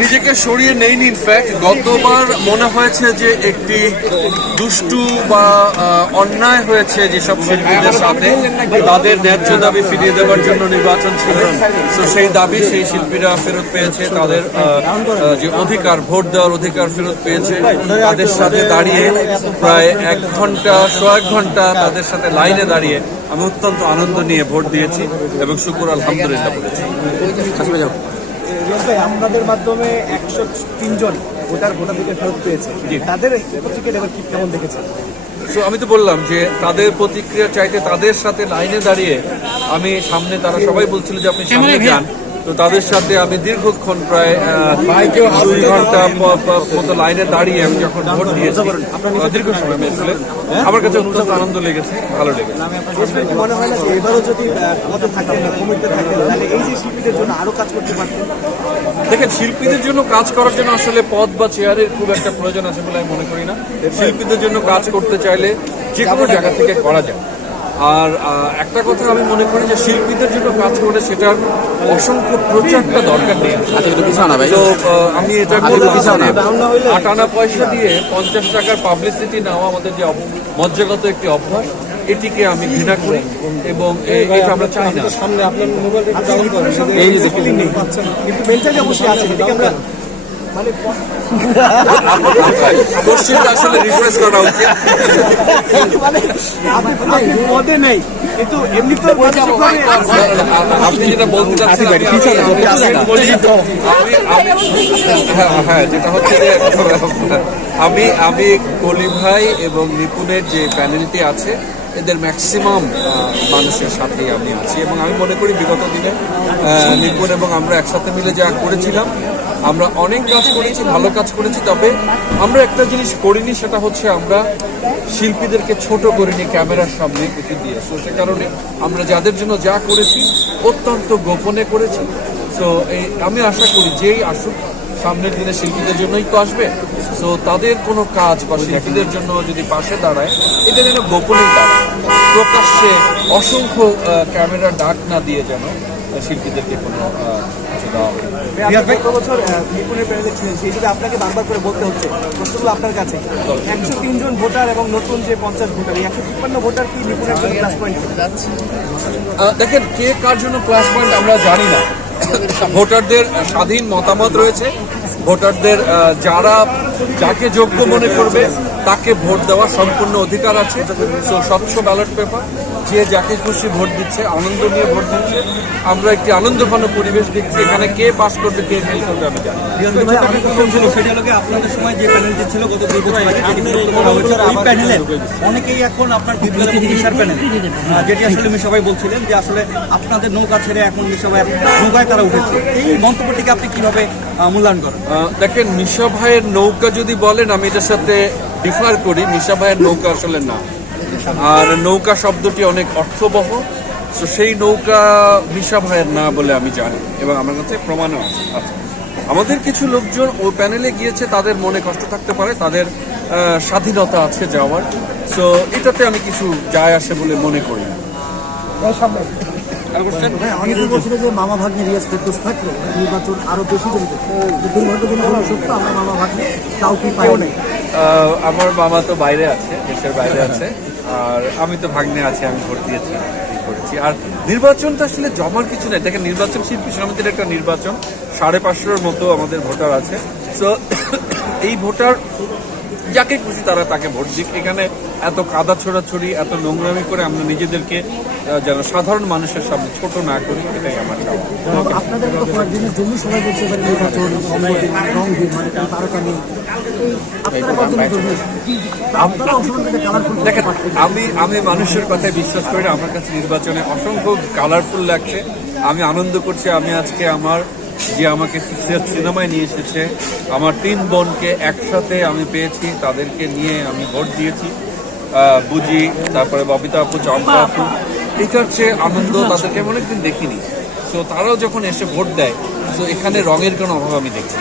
নিজেকে সরিয়ে নেইনি ইনফ্যাক্ট গতবার মনে হয়েছে যে একটি দুষ্টু বা অন্যায় হয়েছে যেসব শিল্পীদের সাথে। তাদের ন্যায্য দাবি ফিরিয়ে দেওয়ার জন্য নির্বাচন ছিল। তো সেই দাবি সেই শিল্পীরা ফেরত পেয়েছে। তাদের যে অধিকার, ভোট দেওয়ার অধিকার ফেরত পেয়েছে। তাদের সাথে দাঁড়িয়ে প্রায় এক ঘণ্টা এক ঘণ্টা তাদের সাথে লাইনে দাঁড়িয়ে আমি অত্যন্ত আনন্দ নিয়ে ভোট দিয়েছি এবং শুকুর আলহামদুলিল্লাহ বলেছি। ভাই আপনাদের মাধ্যমে একশো তিনজন ভোটার ভোটাধিকার ফেরত পেয়েছে। তাদের প্রতিক্রিয়া এবার কি কেমন দেখেছেন? সো আমি তো বললাম যে তাদের প্রতিক্রিয়া চাইতে তাদের সাথে লাইনে দাঁড়িয়ে আমি সামনে তারা সবাই বলছিল যে আপনি সামনে যান। তো তাদের সাথে আমি দীর্ঘক্ষণ প্রায় দুই ঘণ্টা মতো লাইনে দাঁড়িয়ে আমি যখন ভোট দিয়েছি দীর্ঘ সময় আসলে আমার কাছে অত্যন্ত আনন্দ লেগেছে ভালো লেগেছে। রিয়াজ ভাই কি মনে হয় না এবারও যদি আহ, পদে থাকতেন না কমিটিতে থাকতেন তাহলে এই যে শিল্পীদের জন্য আরও কাজ করতে পারতেন? দেখেন শিল্পীদের জন্য কাজ করার জন্য আসলে পদ বা চেয়ারের খুব একটা প্রয়োজন আছে বলে আমি মনে করি না। শিল্পীদের জন্য কাজ করতে চাইলে যে কোনো জায়গা থেকে করা যায়। আর একটা কথা আমি মনে করি যে শিল্পীদের জন্য কাজ করে সেটার অসংখ্য প্রচারটা দরকার নেই। তো আমি এটা যে আট আনা পয়সা দিয়ে পঞ্চাশ টাকার পাবলিসিটি নেওয়া আমাদের যে মজ্জাগত একটি অভ্যাস এটিকে আমি ঘৃণা করি এবং এটা আমরা চাই না। সামনে আপনার মোবাইল এই যে কিন্তু মেলটা যে অবশ্যই আছে আমরা আসলে রিফ্রেশ করা উচিত। মানে পদে নেই। কিন্তু এমনি তো আপনি যেটা বলতে চাচ্ছেন আমি- আমি- আমি বলি, আমি আমি হ্যাঁ হ্যাঁ যেটা হচ্ছে যে আমি আমি কলি ভাই এবং নিপুণের যে প্যানেলটি আছে এদের ম্যাক্সিমাম মানুষের সাথেই আমি আছি। এবং আমি মনে করি বিগত দিনে নিপুণ এবং আমরা একসাথে মিলে যা করেছিলাম আমরা অনেক কাজ করেছি ভালো কাজ করেছি তবে আমরা একটা জিনিস করিনি সেটা হচ্ছে আমরা শিল্পীদেরকে ছোট করিনি ক্যামেরার সামনে উঠে দিয়ে। সো সে কারণে আমরা যাদের জন্য যা করেছি অত্যন্ত গোপনে করেছি। সো এই আমি আশা করি যেই আসুক সামনের দিনে শিল্পীদের জন্যই তো আসবে। সো তাদের কোনো কাজ বা শিল্পীদের জন্য যদি পাশে দাঁড়ায় এটা যেন গোপনে দাঁড়ায়। প্রকাশ্যে অসংখ্য আহ, ক্যামেরার ডাক না দিয়ে যেন শিল্পীদেরকে কোনো কিছু দেওয়া গত বছর নিপুণের প্যানেলে ছিলেন সেই হিসেবে আপনাকে বারবার করে বলতে হচ্ছে। প্রশ্নগুলো আপনার কাছে। একশো তিনজন ভোটার এবং নতুন যে পঞ্চাশ ভোটার এই একশো তিপ্পান্ন ভোটার কি নিপুণের জন্য প্লাস পয়েন্ট দেখেন কে কার জন্য প্লাস পয়েন্ট আমরা জানি না। ভোটারদের স্বাধীন মতামত রয়েছে। ভোটারদের যারা যাকে যোগ্য মনে করবে তাকে ভোট দেওয়ার সম্পূর্ণ অধিকার আছে। সো স্বচ্ছ ব্যালট পেপার যে যাকে খুশি ভোট দিচ্ছে আনন্দ নিয়ে ভোট দিচ্ছে আমরা একটি আনন্দঘন পরিবেশ দেখছি এখানে কে পাস করবে কে ফেল করবে আমি জানি ছিল সেটা হলো কি আপনাদের সময় যে প্যানেলটি ছিল গত দুই বছর আগে সেটি বিলুপ্ত করা হয়েছে ওই প্যানেলে অনেকেই এখন আপনার প্যানেল যেটি আসলে মিশাভাই বলছিলেন যে আসলে আপনাদের নৌকা ছেড়ে এখন মিশাভাইয়ের নৌকায় তারা উঠেছে। এই মন্তব্যটিকে আপনি কীভাবে মূল্যায়ন করেন? দেখেন মিশা ভাইয়ের নৌকা যদি বলেন আমি এটার সাথে ডিফার করি মিশা ভাইয়ের নৌকা আসলে না। আর নৌকা শব্দটি অনেক অর্থবহ তো সেই নৌকা মিশা ভাইয়ের না বলে আমি জানি এবং আমার কাছে প্রমাণও আছে। আচ্ছা। আমাদের কিছু লোকজন ওই প্যানেলে গিয়েছে তাদের মনে কষ্ট থাকতে পারে তাদের স্বাধীনতা আছে যাওয়ার। সো এটাতে আমি কিছু যায় আসে বলে মনে করি। না অনেকে বলছিল যে মামা ভাগ্নে রিয়াজ ফেরদোস থাকলে? নির্বাচন আরও বেশি জড়িত দুর্ভাগ্যজনক সত্য আমরা মামা ভাগ্নে কাউকে পাই নাই আমার মামা তো বাইরে আছে দেশের বাইরে আছে। আর আমি তো ভাগ্নে আছি, আমি ভোট দিয়েছি করেছি। আর তো আসলে জমার কিছু নেই। দেখেন, নির্বাচন শিল্পী সমিতির একটা নির্বাচন, সাড়ে পাঁচশোর মতো আমাদের ভোটার আছে। সো এই ভোটার যাকে খুশি তারা তাকে ভোট দিক। এখানে এত কাদা ছোড়াছড়ি এত নোংরামি করে আমরা নিজেদেরকে যেন সাধারণ মানুষের সামনে ছোট না করি এটাই আমার মানে দেখেন আমি আমি মানুষের কথায় বিশ্বাস করি আমার কাছে নির্বাচনে অসংখ্য কালারফুল লাগছে। আমি আনন্দ করছি আমি আজকে আমার যে আমাকে সিনেমায় নিয়ে এসেছে। আমার তিন বোনকে একসাথে আমি পেয়েছি, তাদেরকে নিয়ে আমি ভোট দিয়েছি। বুঝি তারপরে ববিতা আপু, চম্পা আপু। এটার চেয়ে আনন্দ, তাদেরকে আমি অনেকদিন দেখিনি। তো তারাও যখন এসে ভোট দেয়, তো এখানে রঙের কোনো অভাব আমি দেখছি